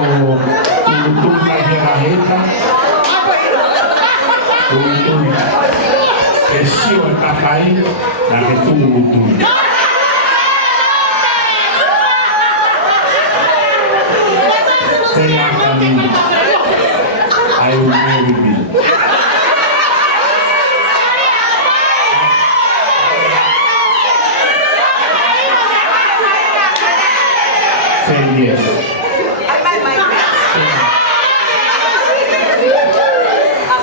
tulutung lagi rahita. Tulutung. Esio takai na tulutung. Saya akan I will marry me. Say yes.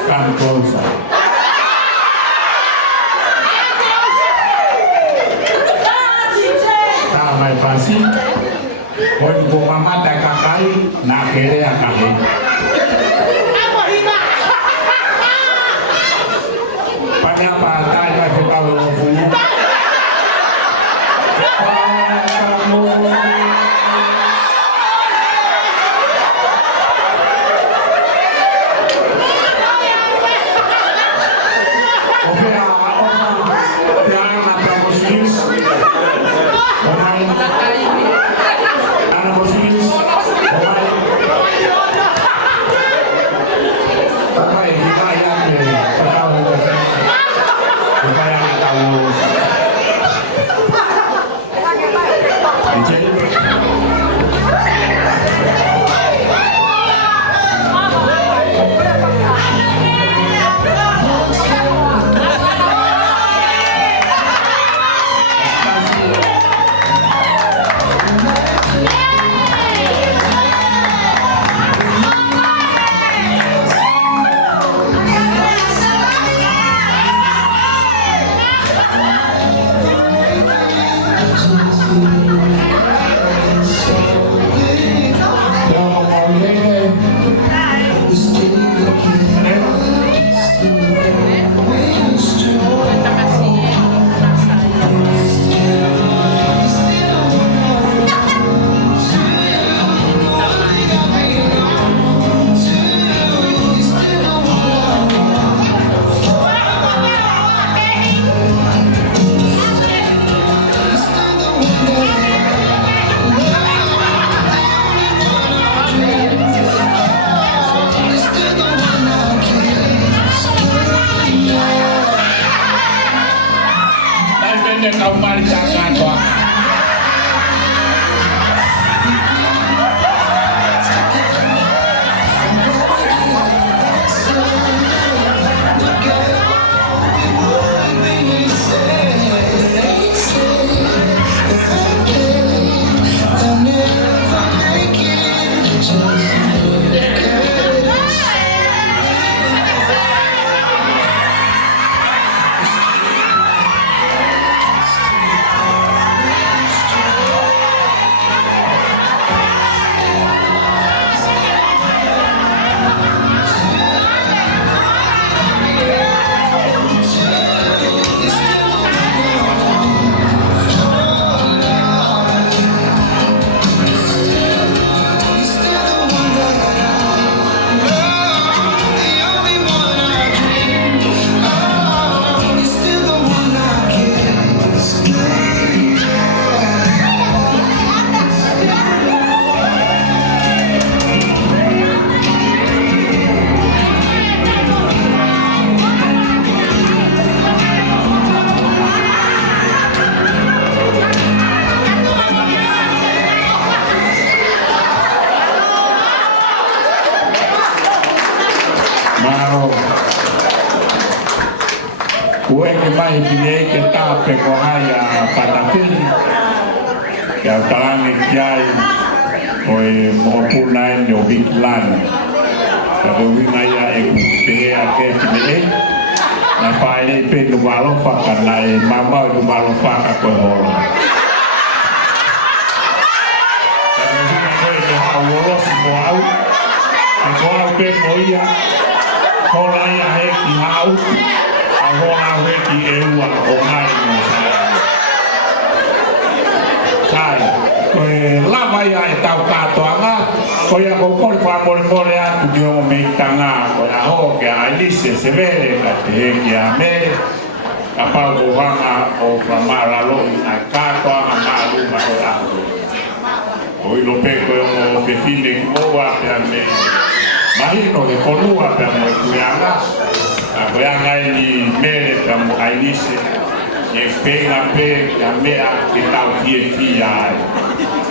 Come closer. Mai pasi. Kau ibu mama tak kakai, nak kere kakai. Pada apa tak juga berfungsi. Kau balik jangan doang. Kue ke mai kine ke tape ko haya patakin ya talangi kiai oi mo punai no biklan ka do winaya e kupere ake kine na pai ne pe do balo fa kanai mama do balo fa ka ko holo ka do winaya e aworos mo au ko au pe moia hola ya he ki hau Ahoa weki eua o mai no sai. Koe lava ia e tau katoanga, koe a kokore whamore atu ki o me tanga, koe a ho ke a Elise se vere ka te heki a me, ka pau o wanga o whamara lo i a katoanga ma aluma o atu. O ilo pe koe o define moa per me mahino e konua per mo kuanga a kuanga ni mele per mo ailise e pega pe a mea que tau fia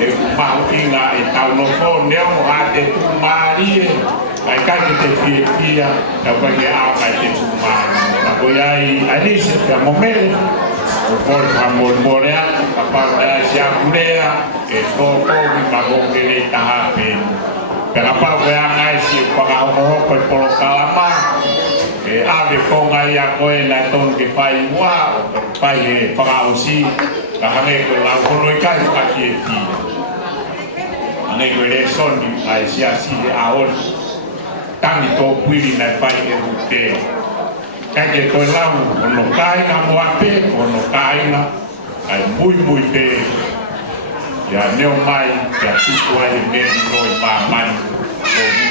e mau inga e tau no fo neo a te tumarie ai ka te fia ka pa ke a ka te tumarie ka ko ai ailise per mo mele o por amor morea pa sia kulea e to ko mi pago que le tahape pero pa kuanga si pa ho ko por kalama e ave konga ia koe na ton ke pai mua pai e whakausi ka hane koe lau kono i kai whaki e ti hane koe re soni ai sia si de aon tangi tō puiri na pai e rute kai ke koe lau kono kai na mua pe kono kai na ai mui te ia neo mai ia tuku ai e meri noi pa mani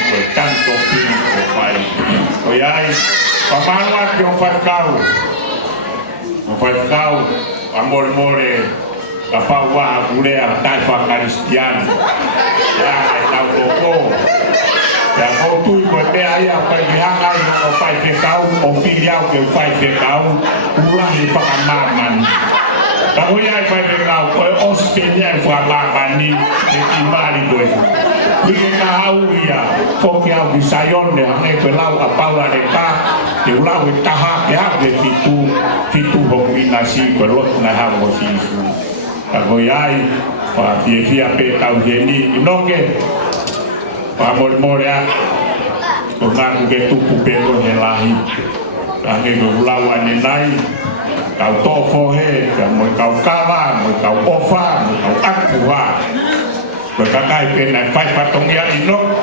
koe tanto puiri koe pai koe ai Pamana que um fazcau, amor more, a paua a mulher, taifa cristiana, já está o cocô, já voltou e foi aí a pagianga e o pai fecau, o filhão que o pai fecau, o lanche para mamãe. A mulher vai fecau, o hospedar para mamãe, e mari dois. Porque na auia, porque ao que saiu ne ane que lá a paula de cá, que lá o taha que há de fitu homina si que lot na ha mo si su. A goiai pa fia pe tau geni no que pa moria o na que tu pupelo de lahi. Ane que lá o ane nai kau tofo he, mo kau kava, mo kau ofa, mo kau akua. Berkakai pena fai patongia ino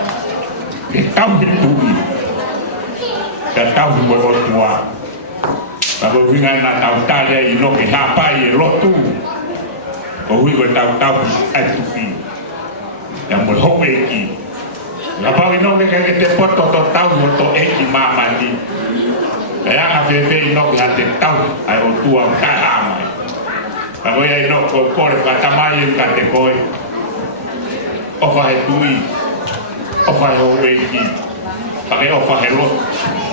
tahu ditui dan tahu berdoa kalau wingan na tahu tanya ino ke hapa ye lotu kau wingan tahu atupi yang berhomeki apa ino ke te poto tahu moto eki mama di kaya ngafefe ino ke hate tahu ai otua kama kalau ya ino ko kore katamayin kate koi ofa he tui, ofa he hoeki, pake ofa he lot,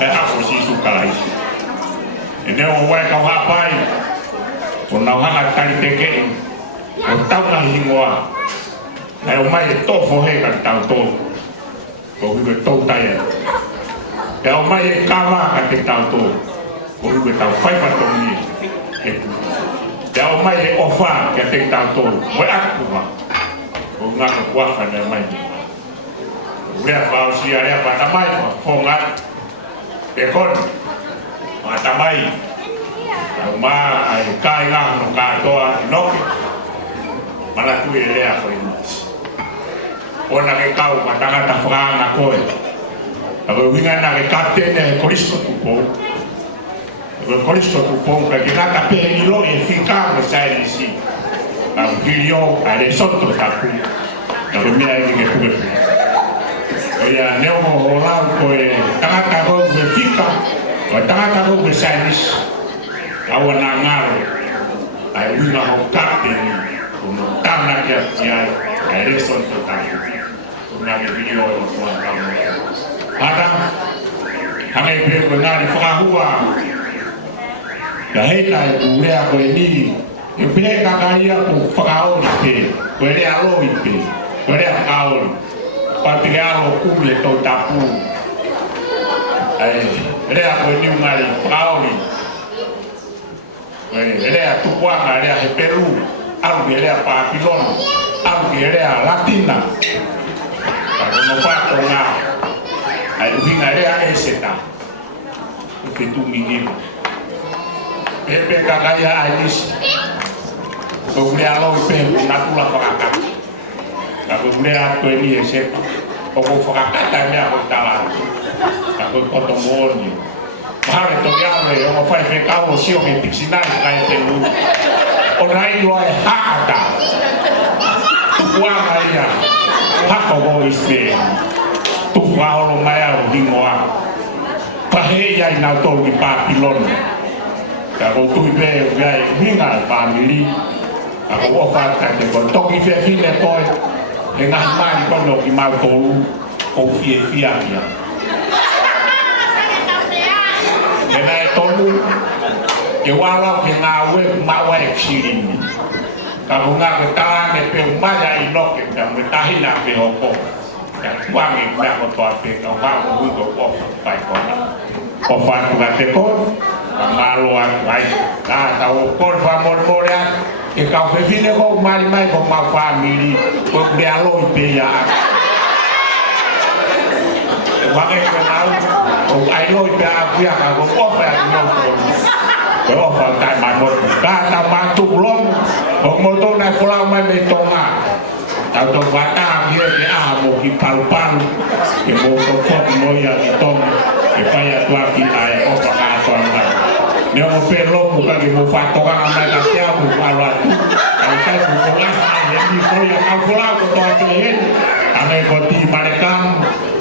e ako si sukalai. E neo wai kau hapai, o nau hanga tari teke, o tau na hingoa, e o mai e tofo he ka tau tō, o hiwe tau taia. E o mai e kawa ka te tau tō, o hiwe tau whaipatongi e tu. E o mai e ofa ka te tau tō, o e akuwa. O ngaka kuafa na mai. Rea whao si a rea patamai, whonga, e kon, patamai, au maa ai kai ngā no kātoa inoke, mana tui e rea koe. Ona ke kau matangata whanga koe, ako winga na ke kaptene e koristo tupou, ako koristo tupou, ka ke ngaka pehe ilo e whika me sae nisi. Au kilio a le soto tapu na mea e ke kuwe o ia neo mo o lau ko e tangata ko me fika o tangata ko me sainis awa na ngaro ai wina ho kape ni o no tana ki a le soto tapu o na ke kilio o kua kamo hata hanga i peko nari whakahua ka heita e kurea ko e ni e pēhe kakaia ku whakaori pe, koe rea loi pe, koe rea whakaori. Pati rea alo kumi e tau tapu. Rea koe niungari whakaori. Rea tupuanga, rea he Peru, aru ke rea Papilono, aru ke rea Latina. Kako no whako ngā, ai uhinga rea eseta, uke tu mingimu. Pepe kakaia ai nisi. Kau boleh alau ipen natula fakakat. Kau boleh aku ini sepa. Kau fakakat ni aku talar. Kau potong boni. Bahari tu yang ni orang fai kau siok yang piksinan kaya telu. Orang itu ay hakata. Tuang ayah. Hak kau ispe. Tuang orang maya dingoa. Paheya ina tol di Papilon. Kau tu ipe gay hingal family. Ako ofa ka te ko toki fe fine koi ngah mai kono ki mau tolu o fie fia ia kena tolu ke wala ke ngawe mawa eksirini kamu ngah ketala ke pe umaya inok ke kamu tahina pe hoko ya wangi ngah koto ape kau ngah ugo ko pai kono o fa ngate kon malo ai ta tau kon fa mon moria e kau fe vine ko mai ko ma family ko de alo pe ya wangi kenal o ai lo pe a ka ko fa no ko fa ta ma mo ka ta ma tu lom o mo to na ko la mai me tonga ta to va ta ye de a mo ki pal e mo to fo mo ya ni tong e fa ya tua ki ai o fa ka to na ne mo pe lo mo ka ki mo fa to ka na ka tia mo fa lo ai ka ko ko la ya ni ko ya ka ko la ko to te hen ane ko ti marekam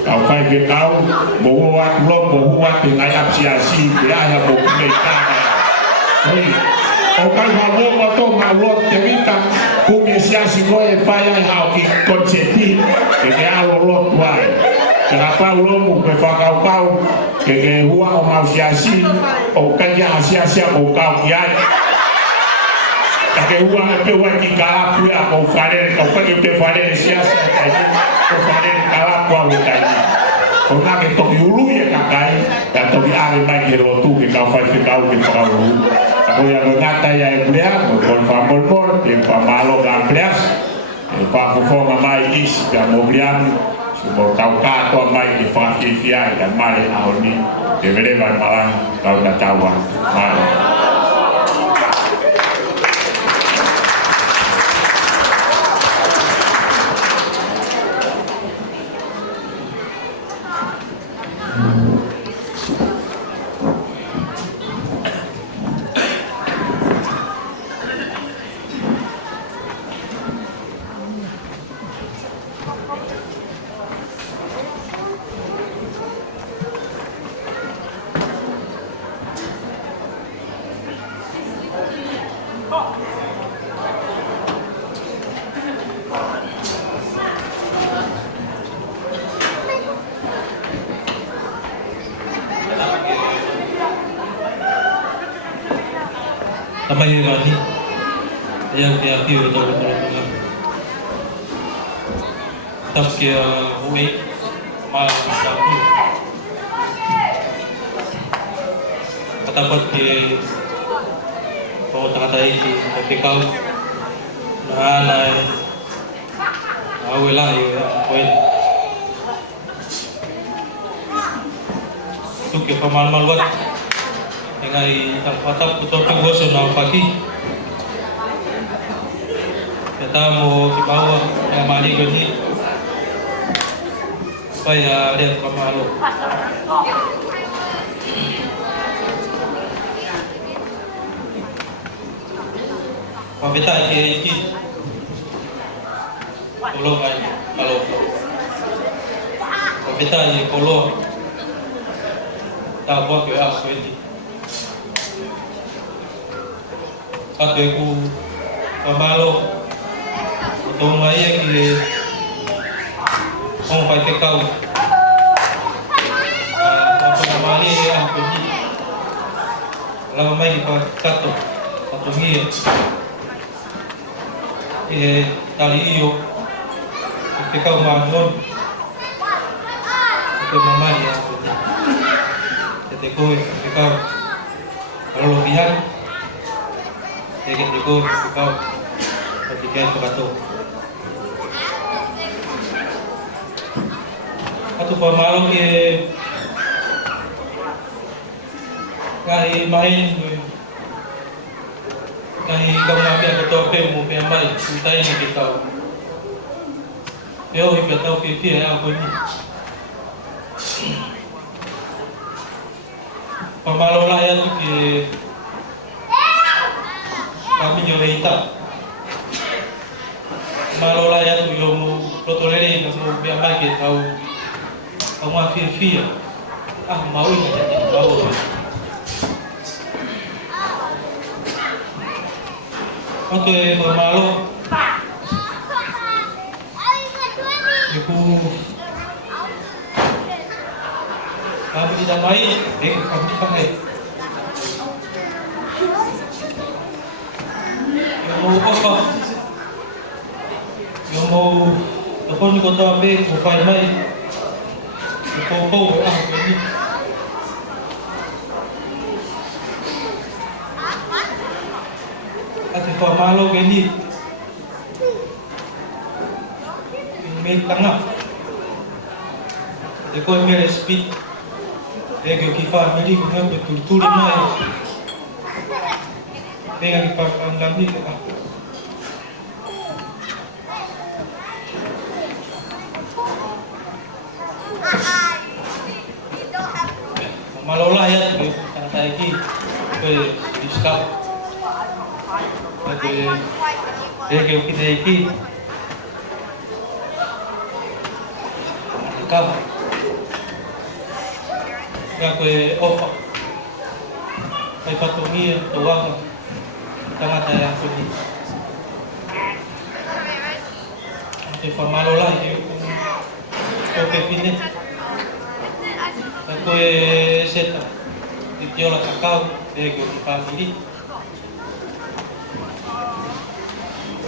kau fai ke kau mo wa lo mo wa te ngai ap sia si ya ya mo ki ka o kai wa mo to ma lo te vita ku me sia si mo e fa ya ha ki konseti ke ya lo tuai kenapa lo mo pe fa kau ke hua o ma sia si o kai ya sia mo kau ya ke hua pe wa ki kala pu ya ko fare ko pe fare sia kai ko fare kala pu o kai o na ke to ulu ya kai ya to bi are mai ke ro tu ke kau fa ke kau ke kau ako ya ngata ya emplea con famol e pa malo empleas e pa fo mai is ya mobrian subo kau ka to mai di fa fia ya male aoni de vere va malang kau da tawa male Tamay gani yang dia piu to ko tap ke hui ma ta pu katapat ke ko ta tai ki ke kau na na awela oi tu ke pamal malwat ngai tapatap puto penggoso na pagi kita mau ke bawah yang mali gini supaya dia pemalu pamita iki tolong ay kalau pamita iki kalau tak buat ke aku ini atau aku pemalu utong ay ki kung pai ke kau apa mali aku ni lalu mai ki kato atau ngi tali iyo ke kau mangon ke mama ya ko ke kau kalau lebihan ko ke kau ketika kato atau pemalu ke kahit main kahit ikaw namin ang katope mo may tayo na kita pero ipataw kaya ako ni pemalu layan ke kami nyo hita pemalu layan yung protolere na mo may kita ang mga fia mau na dyan mau atau pemalu kami kita main, kami pakai. Yang mau apa? Yang mau telepon di kota ambil, mau main. Kau ini. Kasi pamalo gini. May tanga. De ko may respect. De ko family ko na betul mai. Dengan panglang ni ka. Malola ya, karena saya ini diskap. Jadi kita ini kam, ya kue offer, kue patungi tuang, jangan saya pergi. Jadi Malola itu kue fitness. Kue seta, ditiola kakao, dego di family.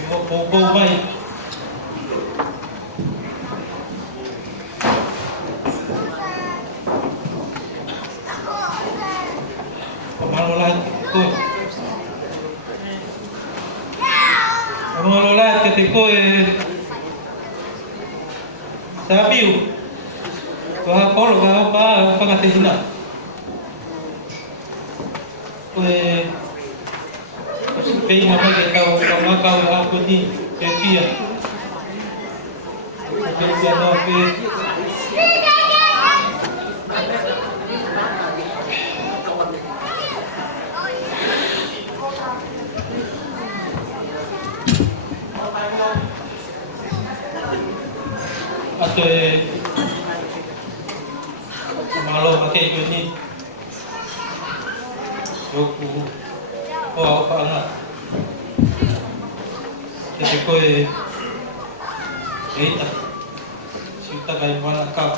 Kau baik. Malola tu. Malola ketika sabiu. Kau kalau apa pengatina, kue pengen apa kita kau aku ni kefia, kefia nape, atau malo pakai ini, aku apa nak? Jadi koi, kita, kita kayak mana kau?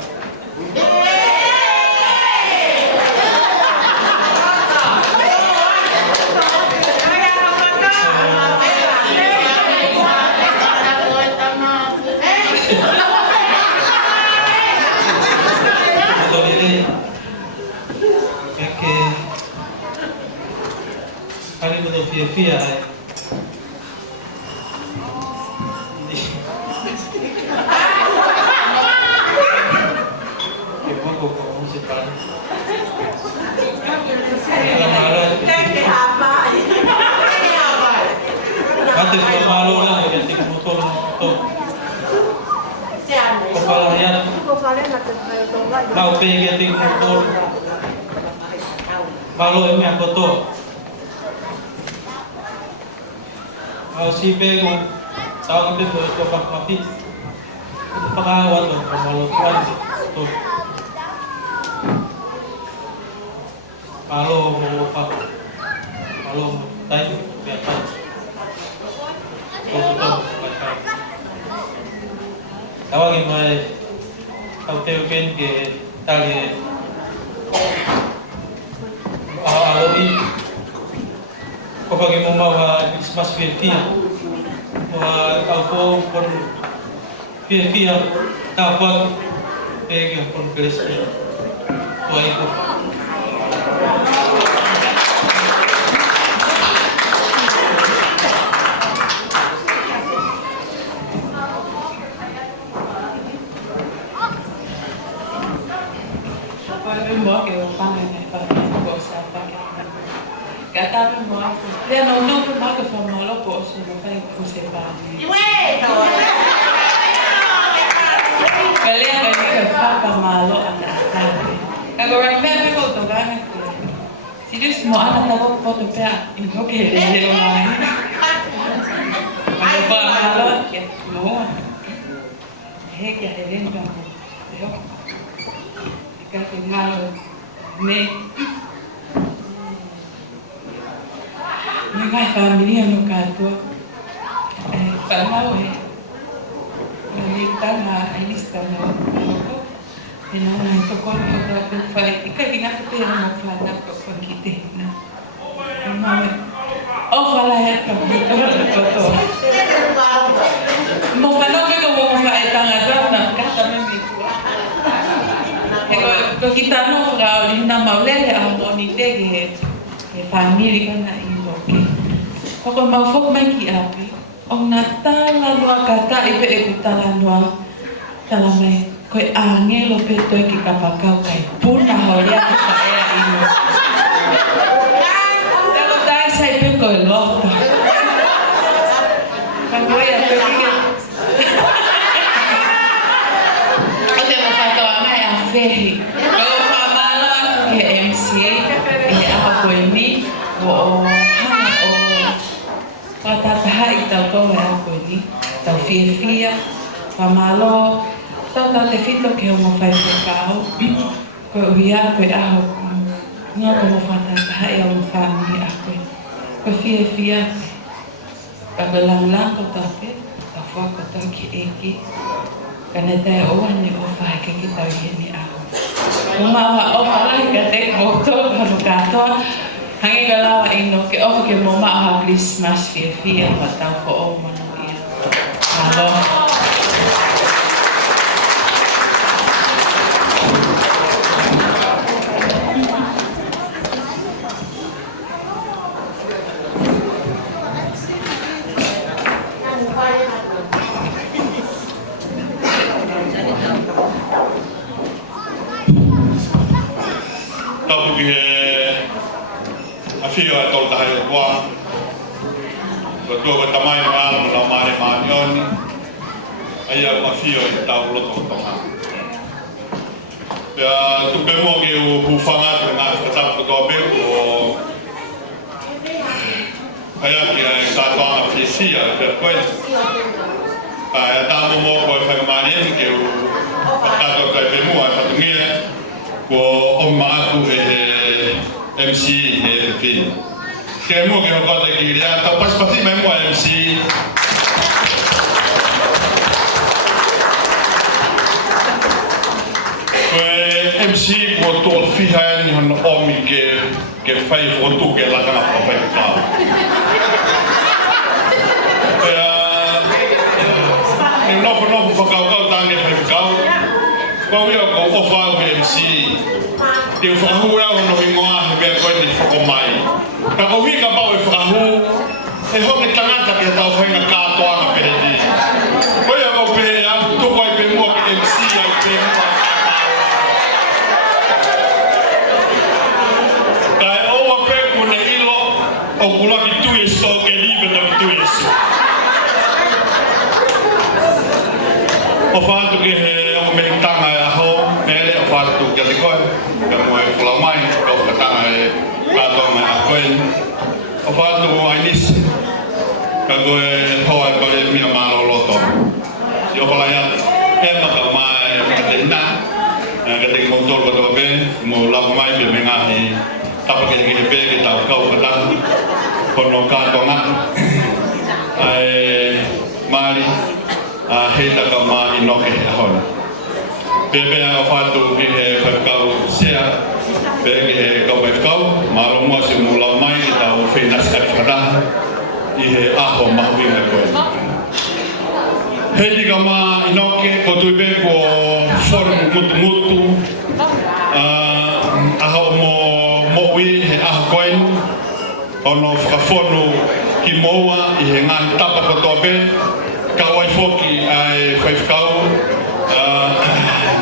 Kali betul via mau pengen motor malo ini yang betul mau si pego tahu itu coba mati pengawal loh malo kuat tuh malo mau apa malo tadi biasa betul tahu gimana kau tahu kan ke tali aloi kau bagi mau Christmas Via kau pun Via dapat pergi pun Christmas tua itu Mo che ho fame ne fa cosa perché gata mo le non ma che fa malo posso non fai cose bene quelle che fa malo a te allora me avevo toccato si dice mo hanno dato foto per in poche le mai ma fa malo che no che è dentro que malo me vai familia no canto malo tanga ai lista no. E não é to ko ko to fai ika kinga te mo fana ko kite na. Mama. O fala ya to to. Mo fala ke ko mo fai tanga na kata me mi ku. Ko kita no fra di na maulele a mo ni te ke family kana ilo ke. Ko mau fok mai ki api. O Natala loa kata ipe e kutala noa tala mai koe angelo pe toi ki kapakau kai puna horia ki ka ea ino. Teko tai sai pe koe lota. Kangoia pe ki o te mo whatoa mai a whehi. Koe whamalo aku ke MC e apa koe mi o hana o Patataha i tau koe a koe ni, tau fia, whamalo, tau te whito ke o mo whai whakao, koe uia koe aho, ngā ko mo whatataha i o mo whamini a koe. Koe fia, ka koe lang ko tape, ka whaka tau ki eki, ka ne te oa ni o whahe ke ki tau i ni aho. Mo mawa o whalai ka te koto, ka mo katoa, hangi ka lawa ino ke ofa ke mo maa Christmas fia pa tau ko o manu ia. Halo. Tapu ki Afio e tol tahi o kua. Ko tua ko tamai ni ala mo lau maare maani oni. Ai au afio i tau loto o tonga. Pea tupe mo ke u hufanga te ngā whatapu ko toa peu o Kaya ki ai kātoanga whisia pea koe. Ka e tāmo mo koe whakamaani eni ke u whakato kai pe mua e whatungia. Ko o maatu e MC e fi. Ke mo ke ho te ki ria ta pas pasi mai mo MC. Ko MC ko to fi ha ni hon o mi ke fai fo tu ke la kana pa pa ka. E no fo ka ka ta nge fa ka. Ko wi ko fa MC. Te whahu ea hono i ngoa hebe koe ni whakomai. Ka o hika pau e whahu, e hoke tangata ke tau whainga kātoanga pehe. Koe a kau pehe a, tuko ai pe mua ke MC ai pe mua. Ka e oua pe kune ilo, o kulaki tui e sto ke libe na tui e su. O whaatu ke he o me tanga e aho, mele o whaatu ke te koe. Ka mua e whulau mai, ka o katanga e kātonga a koe. O whātu ai nisi, ka koe hoa e koe mia mālo loto. I o whalai atu, e maka mai ka te ina, ka te kimotor ka toa pe, mo lau mai pe me ngahi tapa ke te pe ke tau kau katanga, kono kātonga. Ai maari, heita ka maa i noke a hona. Pepe a whātu ki he whaikau sea, pepe ki he kau whaikau, maro mua se mu lau mai i tau whenas e whataha i he aho mahuinga koe. Hei tika mā inoke, ko tui pe ko whoru mutu, aho moui he aho koe, ono whakawhonu ki moua i he ngāhi tapa kotoa pe, ka wai whoki ai whaikau,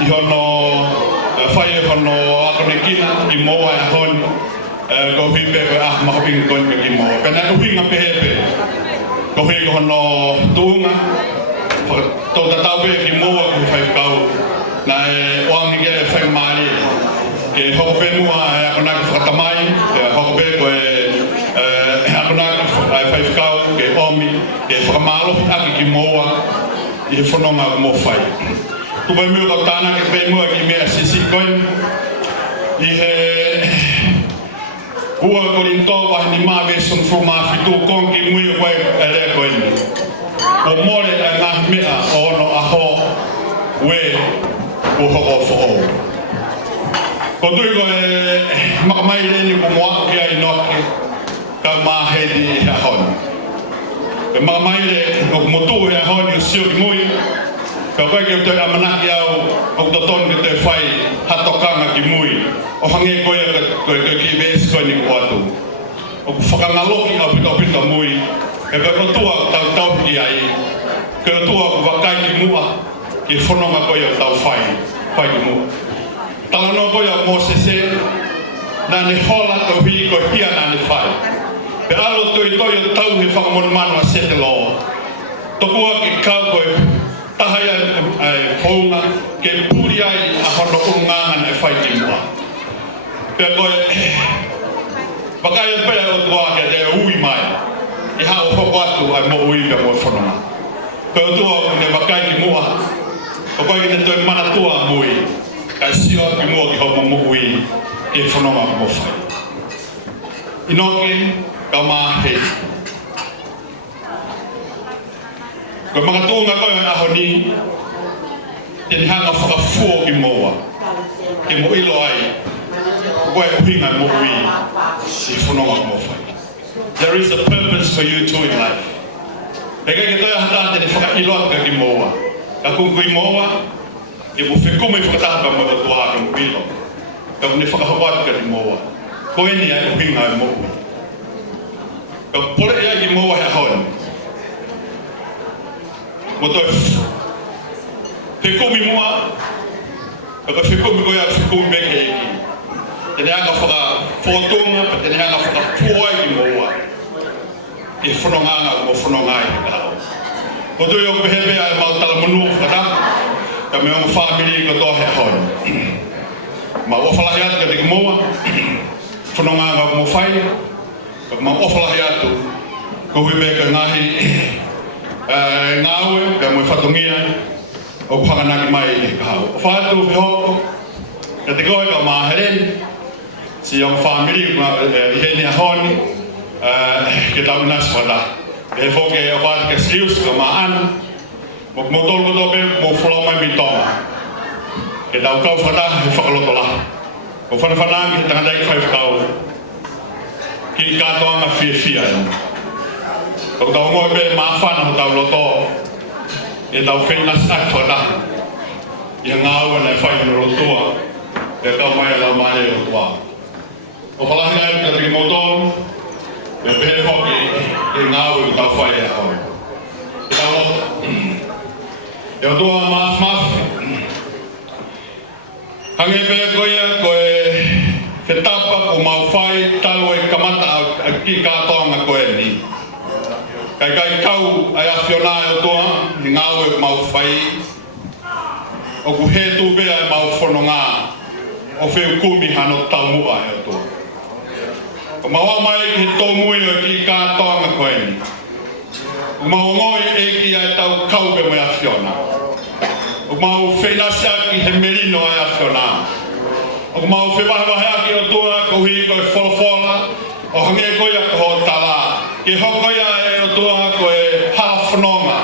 I hono whai e hono akone kina ki moa e hon ko hipe ko ah mahoping kon ki moa pena ko hinga pehepe ko hi hono tuunga to ta tau pe ki moa ki whai kau na e oangi ke whai maari ke hoko pe mua e akona ki whatamai hoko pe ko e akona ki whai kau ke omi ke whakamalo aki ki moa I he whanonga mo whai Kupai meu ka tāna ke pei mua ki mea sisi koe. I he ua korinto wahi ni maa veson fu maa fitu kong ki mui koe e rea koe ni. O more e ngā mea o ono aho we o ho fo ko tui ko makamai le ni ko mo ki ai no ka ma he di ha hon ke makamai le ko mo tu he hon yu sio mui ka vai ke te amana ki au o to ton ke te fai ha to kanga ki mui o hange ko ya ko ki ves ko ni ko atu o whakangalo ki au pita mui e ka tua tau ki ai ke tua wakai ki mua ki whanonga ko ya tau fai ki mua talano ko ya mo se na ni hola to hi ko hia na ni fai pe alo to ya tau he whakamon manu a sete lo to kua ki kau ko tahaya honga ke puri ai a hono ungangan e fai ki mua pe ko Bagai pe o tua ke te ui mai. I ha o atu ai mo ui pe mo whanonga. Pe o tua ne bagai ki mua. O kai ne toi mana tua mui. Kai sio ki mua ki hau mo ui. Ke whanonga mo whai. Inoki ka ma he. Ko mga tuunga ko yung ahoni. Tin hanga whakafuo ki moa. Ke mo ilo ai. There is a purpose for you too in life. Eka kita hata ni faka ilot ka gimoa. Ka kung gimoa, e mo fekume faka ba mo tua ka mo ilo. Ka ni faka hawat ka gimoa. Ko ni ai hinga mo. Ka pole ya gimoa ha hon. Mo to fekume mo. Ka fekume ko ya fekume beke. Tene anga whaka whotonga, pa tene anga whaka puai ki moa. I whanonganga o whanongai ki kao. Ko tui o pehepe ai mau tala munu whakata, ka me o whamiri ko tohe hon. Ma o whalahi atu ka te ki moa, whanonganga o mo whai, ka ma o whalahi atu, ko hui me ka ngahi ngāue, ka mo whatongia, o whanganaki mai ki kao. O whātu whihoko, ka te koe ka maheren, si yung family heni honi kita unas pada defo ke awat ke serius ke maan motor ko dobe mo floma mitong kita ukau pada fakalo tola ko fana kita ngandai 5 kau ki ka to nga fia ko tau mo be mafan ho tau loto e tau fenas ak pada yang ngau na fai no loto e tau mai la mane loto o whalahi ai ka te motor e pehe whoki e ngāu i tau whai e hau. E tau loto. E o tua maf. Hange pehe koia koe whetapa o mau whai talo e kamata a ki kātoanga koe ni. Kai kau ai awhiona e o tua i ngāu e mau whai. O ku he tu bea e mau whanonga o wheu kumi hano tau mua e o tua. O mawa mai ki tō mui o ki kā toanga koe ni. O mawa ngoi e ki ai tau kaupe mai a whiona. O mawa whenasea ki he merino ai a whiona. O mawa whewahewahea ki o tua ko hui koe wholofola. O hange koe a ko tala. Ki hokoia e o tua koe hawhanonga.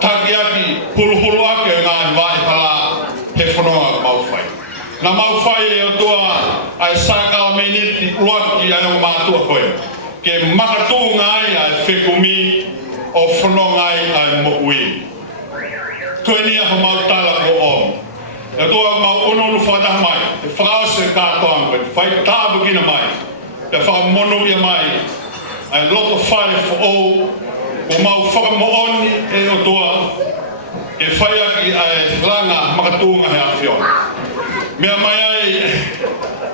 Taki aki huluhulu ake o ngāi vai hala he whanonga mau whai. Na mau whai e o tua ai sākala meiniti uaki ai o mātua koe. Ke makatunga ai ai whekumi o whanongai ai mo ui. Koe ni aho mau tala ko om. E tua mau ununu whakatah mai. E whakaose kātoang koe. Whai tābu kina mai. Te whakamonu ia mai. Ai loto whare whao. O mau whakamooni e o tua. E whai aki ai langa makatunga he a whiona. Mea mai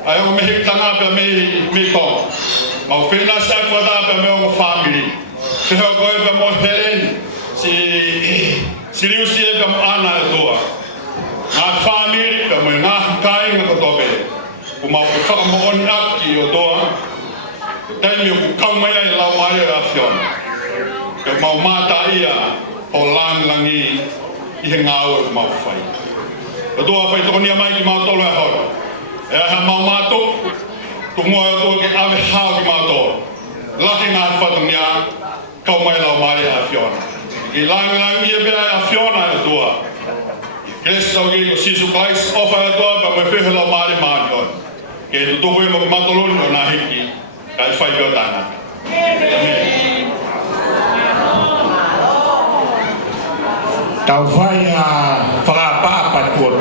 ai o mehe tanga pe me ko. Mau whena sa kwata pe me o family. Se ho koe pe mo heren si riusi e pe mo ana e toa. Ngā family pe mo ngā kai ngā kotope. O mau whaka mo oni aki o toa. Taimi o kukau mai ai lau mai a whiona. Pe mau mata ia o langi i he ngāu e mau whai. O tua whai tokonia mai ki mau tolo e hoi. E aha mau mātou, tu mua e tua ki awe hao ki mau tolo. Laki ngā whatungia, kau mai lau mai a whiona. I langi e bea a whiona e tua. Kres tau ki ko sisu kais o whai atoa pa me whewhela o maari maari oi. Ke tu tuku e mo matoloni o nā hiki kai whai pio tāna. Tau whai a whakapapa tua